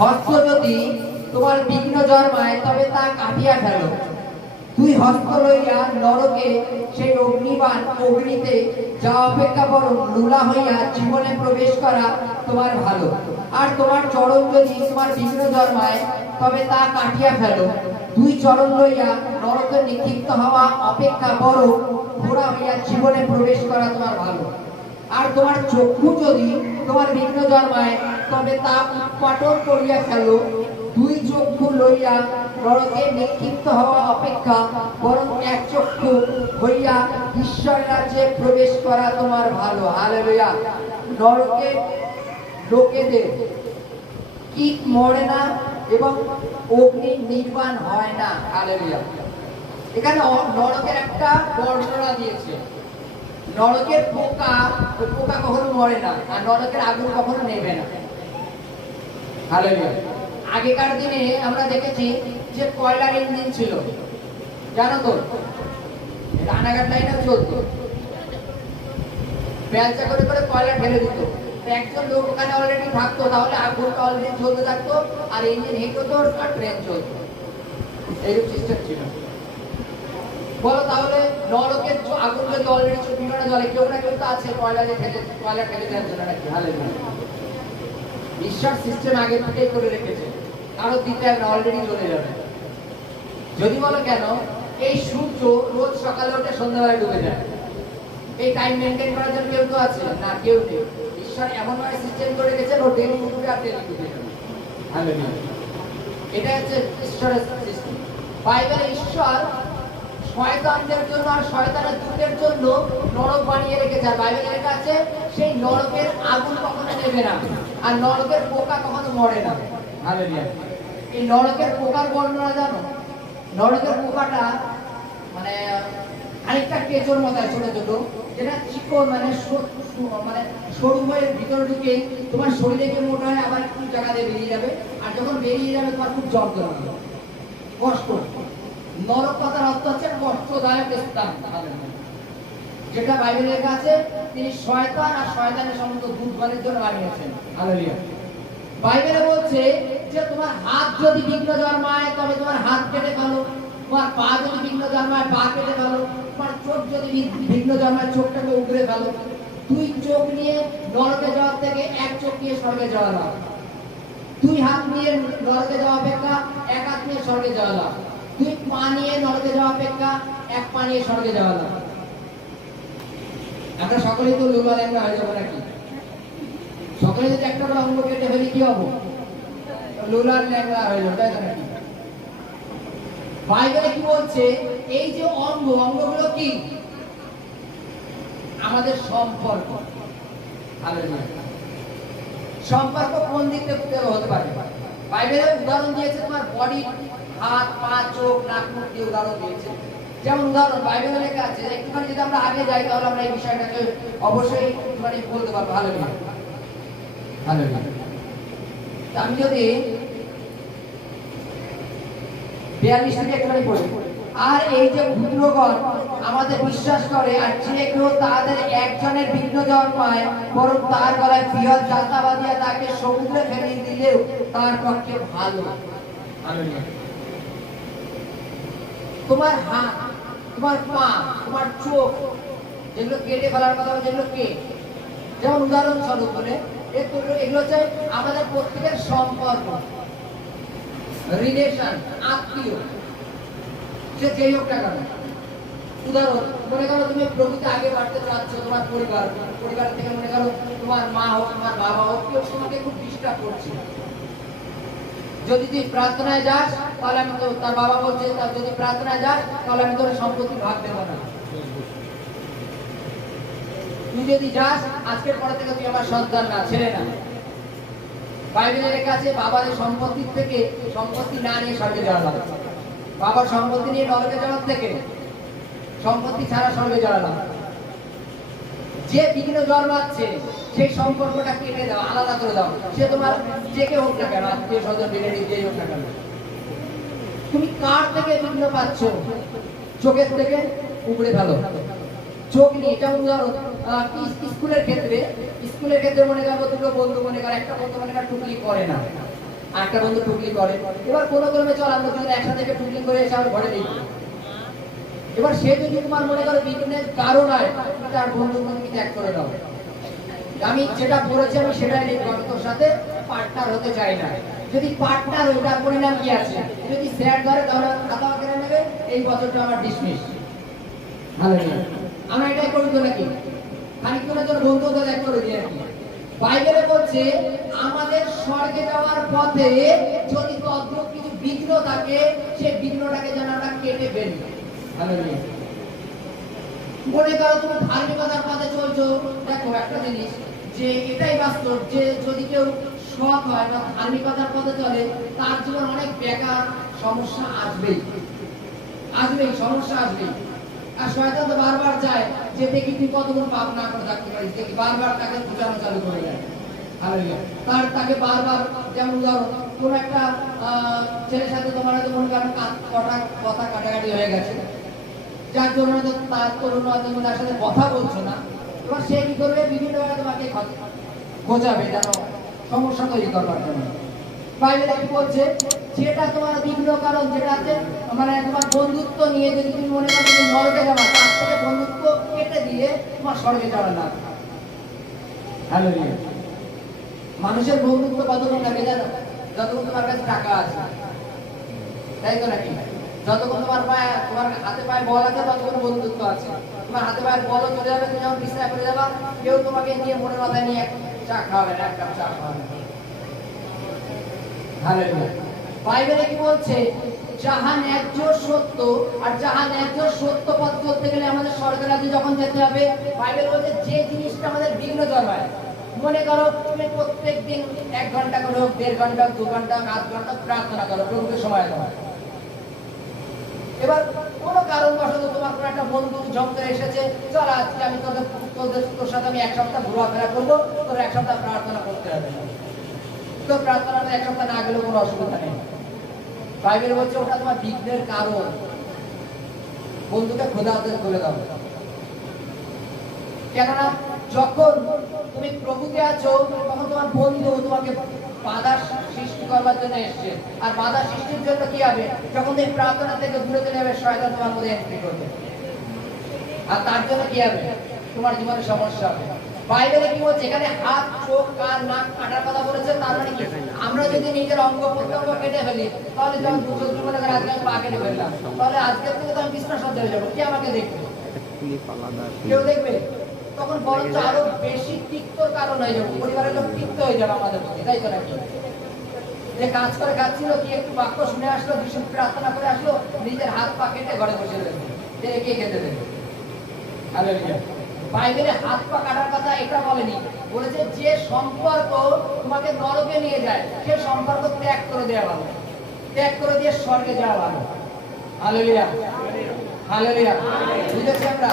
হস্ত যদি তোমার বিঘ্ন জন্মায় তবে তা কাটিয়া ফেলো। তুই হস্ত লইয়া নরকে সেই অগ্নিতে যাওয়া অপেক্ষা বরং লুলা হইয়া জীবনে প্রবেশ করা তোমার ভালো। আর তোমার চরণ যদি তোমার বিঘ্ন জন্মায় তবে তা কাটিয়া ফেলো। দুই চরণ লইয়া নরকে নিক্ষিপ্ত হওয়া অপেক্ষা বরং ঘোড়া হইয়া জীবনে প্রবেশ করা তোমার ভালো। আর তোমার চক্ষু যদি তোমার বিঘ্ন জন্মায় তবে তা উৎপাটন করিয়া ফেলো। দুই চক্ষু লইয়া নরকে নিক্ষিপ্ত হওয়া অপেক্ষা বরং এক চক্ষু হইয়া ঈশ্বর রাজ্যে প্রবেশ করা তোমার ভালো। হালেলুয়া। নরকে লোকেদের কীট মরে না এবং অগ্নি নির্বাণ হয় না। হালেলুয়া। এখানে নরকের একটা বর্ণনা দিয়েছে। নরকের পোকা কখনো মরে না, আর নরকের আগুন কখনো নেবে না। হালেলুয়া। আগেকার দিনে আমরা দেখেছি যে কয়লার ইঞ্জিন ছিল, জানো তো, রানাঘাট লাইনে চলতো, বেলচা করে করে কয়লা ঢেলে দিত। একজন লোক ওখানে অলরেডি থাকতো, তাহলে আগুনটা অলরেডি চলতে থাকতো আর ইঞ্জিন হিট হতো আর ট্রেন চলতো। এইরকম সিস্টেম ছিল। বলো তাহলে নরকের আগুন যদি অলরেডি বিমানে জ্বলে, কেউ না কেউ তো আছে কয়লা ঠেলে দেওয়ার জন্য নাকি? হালেলুয়া। ঈশ্বর সিস্টেম আগে থেকেই করে রেখেছে, কারো দিতে হবে না, অলরেডি জ্বলে যাবে। যদি বলো কেন, এই সূর্য রোজ সকালে উঠে সন্ধ্যাবেলায় ডুবে যায়, এই টাইম মেনটেন করার জন্য কেউ তো আছে না? কেউ নেই। ঈশ্বর এমন ভাবে সিস্টেম করে রেখেছে, ও ডেলি উঠবে আর ডেলি ডুবে যাবে। হালেলুয়া। এটা হচ্ছে ঈশ্বরের সিস্টেম। বাইবেলে ঈশ্বর শয়তানদের জন্য আর শয়তানের দূতের জন্য নরক বানিয়ে রেখেছে। আর বাইবেলে লেখা আছে সেই নরকের আগুন কখনো নেবে না, আর নরকের পোকা কখনো মরে না। হালেলুয়া। এই নরকের পোকার বর্ণনা জানো? নরকের পোকাটা মানে আরেকটা কেঁচোর মতো ছোট ছোট, যেটা চিকন মানে সরু হয়ে ভিতরে ঢুকে তোমার শরীরে গিয়ে মোটা হয়, আবার একটু জায়গা দিয়ে বেরিয়ে যাবে, আর যখন বেরিয়ে যাবে তোমার খুব যন্ত্রণা হবে, কষ্ট। নরক কথার অর্থ হচ্ছে কষ্টদায়ক স্থান। যেটা বাইবেলে লেখা আছে তিনি শয়তান আর শয়তানের সমস্ত দূতগণের জন্য বানিয়েছেন। হালেলুয়া। বাইবেলে বলছে যে তোমার হাত যদি বিঘ্ন জন্মায় তবে তোমার হাত কেটে ফেলো, তোমার পা যদি বিঘ্ন জন্মায় পা কেটে ফেলো, তোমার চোখ যদি বিঘ্ন জন্মায় চোখটাকে উগড়ে ফেলো। দুই চোখ নিয়ে নরকে যাওয়ার থেকে এক চোখ নিয়ে স্বর্গে যাওয়া লাভ। দুই হাত নিয়ে নরকে যাওয়া অপেক্ষা এক হাত নিয়ে স্বর্গে যাওয়া লাভ। দুই পা নিয়ে নরকে যাওয়া অপেক্ষা এক পা নিয়ে স্বর্গে যাওয়া লাভ। আমরা সকলেই তো লুলা ল্যাংড়া হয়ে যাবো নাকি? সকলে যদি একটা করে অঙ্গ কেটে ফেলি কি হবো? লুলার ল্যাংড়া হয়ে যাবো, তাই তো নাকি? বাইবেলে কি বলছে? এই যে অঙ্গগুলো কি? আমাদের সম্পর্ক। সম্পর্ক কোন দিক থেকে হতে পারে? বাইবেলে উদাহরণ দিয়েছে তোমার বডি, হাত পা চোখ নাক মুখ দিয়ে উদাহরণ দিয়েছে। যেমন উদাহরণ বাইবেলে লেখা আছে, একটুখানি যদি আমরা আগে যাই তাহলে আমরা এই বিষয়টাকে অবশ্যই মানে বলতে পারবো। হালেলুয়া। হালেলুয়া। আমি যদি 42 থেকে একটুখানি পড়ি, আর এই যে পুত্রগণ আমাদের বিশ্বাস করে, আর যে কেউ তাদের একজনের বিঘ্ন জন্মায় বরং তার গলায় বৃহৎ জাতা বাঁধিয়া তাকে সমুদ্রে ফেলে দিলেও তার পক্ষে ভালো। তোমার হাত, তোমার পা, তোমার চোখ যেগুলো কেটে ফেলার কথা, যেগুলো কে, যেমন উদাহরণস্বরূপ বলে এগুলো হচ্ছে আমাদের প্রত্যেকের সম্পর্ক, রিলেশন, আত্মীয়, সে যেই হোক না কেন। উদাহরণ মনে করো তুমি প্রকৃতি আগে বাড়তে চাচ্ছ, তোমার পরিবার থেকে মনে করো তোমার মা হোক তোমার বাবা হোক কেউ তোমাকে খুব ডিস্টার্ব করছে। যদি তুই প্রার্থনায় যাস তাহলে আমি তো, তার বাবা বলছে যদি প্রার্থনায় যাস তাহলে আমি তোর সম্পত্তি ভাগ দেবো না। তুই যদি যাস আজকের পর থেকে তুই আমার সন্তান না, ছেলে না। বাইবেলে লেখা আছে বাবার সম্পত্তির থেকে সম্পত্তি না নিয়ে স্বর্গে যাওয়া লাগে। বাবার সম্পত্তি নিয়ে নরকে যাওয়ার থেকে সম্পত্তি ছাড়া স্বর্গে যাওয়া লাগে। যে বিঘ্ন জন্মাচ্ছে সেই সম্পর্কটা কেটে দাও, আলাদা করে দাও। সে তোমার যে কেউ হোক না কেন, আত্মীয় স্বজন রিলেটিভ যেই হোক না কেন। তুমি কার থেকে বিঘ্ন পাচ্ছ? চোখের থেকে উপড়ে ফেলো। চোখ নিয়ে এটা উদাহরণ। স্কুলের ক্ষেত্রে মনে করো দুটো বন্ধু, মনে করো একটা বন্ধু মনে করো টুকলি করে না, আর একটা বন্ধু টুকলি করে। এবার কোনো ক্রমে চল আমরা দুজন একসাথে টুকলি করে এসে আমার ঘরে দিই। এবার সে যদি তোমার মনে করো বিঘ্নের কারণ হয়, তুমি তার বন্ধু তুমি ত্যাগ করে দাও। আমি যেটা বলেছি আমি সেটাই লিখবো, আমি তোর সাথে পার্টনার হতে চাই না। যদি পার্টনার ওটার পরিণাম কি আছে? যদি স্যার ধরে তাহলে খাতা কেড়ে নেবে, এই বছরটা আমার ডিসমিস। আমরা এটাই করি তো নাকি? খানিকক্ষণের জন্য বন্ধুত্ব ত্যাগ করে দিই নাকি? বাইবেলে বলছে আমাদের স্বর্গে যাওয়ার পথে যদি তদ্রুপ কিছু বিঘ্ন থাকে, সেই বিঘ্নটাকে যেন আমরা কেটে ফেলি। মনে করো তুমি ধার্মিকতার পথে চলছো, দেখো একটা জিনিস যে এটাই বাস্তব যে যদি কেউ সৎ হয় বা ধার্মিকতার পথে চলে, তার জীবন অনেক বেকার সমস্যা আসবেই, সমস্যা আসবেই। আর শয়তান তো বারবার চায় যে দেখি তুই কতক্ষণ পাপ না করে থাকতে পারিস, দেখি বারবার তাকে বুঝানো চালু করে দেয়। তাকে বারবার, যেমন উদাহরণ, কোন একটা ছেলের সাথে তোমার হয়তো মনে করেন কথা কাটাকাটি হয়ে গেছে, যার জন্য তার তরুণ তুমি তার সাথে কথা বলছো না। এবার সে কি করবে? বিভিন্নভাবে তোমাকে খোঁজাবে যেন সমস্যা তৈরি করবার জন্য। বাইবেলে কি বলছে? যেটা তোমার বিঘ্ন কারণ যেটা আছে, মানে তোমার বন্ধুত্ব নিয়ে যদি তুমি মনে করো তুমি নরকে যাবা, তার থেকে বন্ধুত্ব কেটে দিয়ে তোমার স্বর্গে যাওয়ার লাভ। হালেলুয়া। মানুষের বন্ধুত্ব কতক্ষণ থাকে জানো? যতক্ষণ তোমার কাছে টাকা আছে, তাই তো নাকি? যতক্ষণ তোমার হাতে পায়ে বল আছে ততক্ষণ বন্ধুত্ব আছে। তোমার হাতে পায়ে বল চলে যাবে, তুমি যখন বিছানায় পড়ে যাবা, কেউ তোমাকে নিয়ে মনে মাথায় নিয়ে এক চা খাওয়াবে না, এক কাপ চা খাওয়াবে। হালেলুয়া। বাইবেলে কি বলছে? যাহা ন্যায্য সত্য, আর যাহা ন্যায্য সত্য পথ করতে গেলে আমাদের স্বর্গের রাজ্যে যখন যেতে হবে, বাইবেল বলছে যে জিনিসটা আমাদের বিঘ্ন জন্মায়, মনে করো তুমি প্রত্যেক দিন 1 ঘন্টা করে হোক, 1.5 ঘন্টা, 2 ঘন্টা, 8 ঘন্টা প্রার্থনা করো, প্রভুকে সময় দাও। এবার কোনো কারণবশত তোমার কোনো একটা বন্ধু জম করে এসেছে, চল আজকে আমি তোর সাথে আমি 1 সপ্তাহ ঘোরাফেরা করবো, তোর 1 সপ্তাহ প্রার্থনা করতে হবে। তো প্রার্থনাটা 1 সপ্তাহ না গেলেও কোনো অসুবিধা নেই। বাইবেল বলছে ওটা তোমার বিঘ্নের কারণ। বন্ধুকে খোদাতে করে দাও। কেননা যখন তুমি প্রভুতে আছো, তখন তোমার বন্ধু তোমাকে বাধা সৃষ্টি করবার জন্য এসছে। আর বাধা সৃষ্টির জন্য কি হবে? যখন তুমি প্রার্থনা থেকে দূরে চলে যাবে, শয়তান তোমার মধ্যে এন্ট্রি করবে। আর তার জন্য কি হবে? তোমার জীবনে সমস্যা হবে। বাইবেলে কি বলছে? এখানে হাত, চোখ, কান, নাক কাটার কথা বলেছে। তার মানে কি? আমরা যদি নিজের অঙ্গ প্রত্যঙ্গ কেটে ফেলি, তাহলে যখন দুজন মনে করে আজকে আমি পা কেটে ফেললাম, তাহলে আজকের থেকে তো আমি বিছানা সজ্জায় যাবো, কি আমাকে দেখবে? কেউ দেখবে? তখন বরঞ্চ আরো বেশি তিক্তর কারণ হয়ে যাবে, পরিবারের লোক তিক্ত হয়ে যাবে আমাদের প্রতি, তাই তো নাকি? যে কাজ করে খাচ্ছিল, কি একটু বাক্য শুনে আসলো, বিশুদ্ধ প্রার্থনা করে আসলো, নিজের হাত পা কেটে ঘরে বসে রয়েছে, কে খেতে দেবে? হালেলুয়া। বাইবেলে হাত পা কাটার কথা এটা বলেনি, বলেছে যে সম্পর্ক তোমাকে নরকে নিয়ে যায়, সেই সম্পর্ক ত্যাগ করে দেওয়া ভালো, ত্যাগ করে দিয়ে স্বর্গে যাওয়া ভালো। Hallelujah, hallelujah. বুঝেছি আমরা?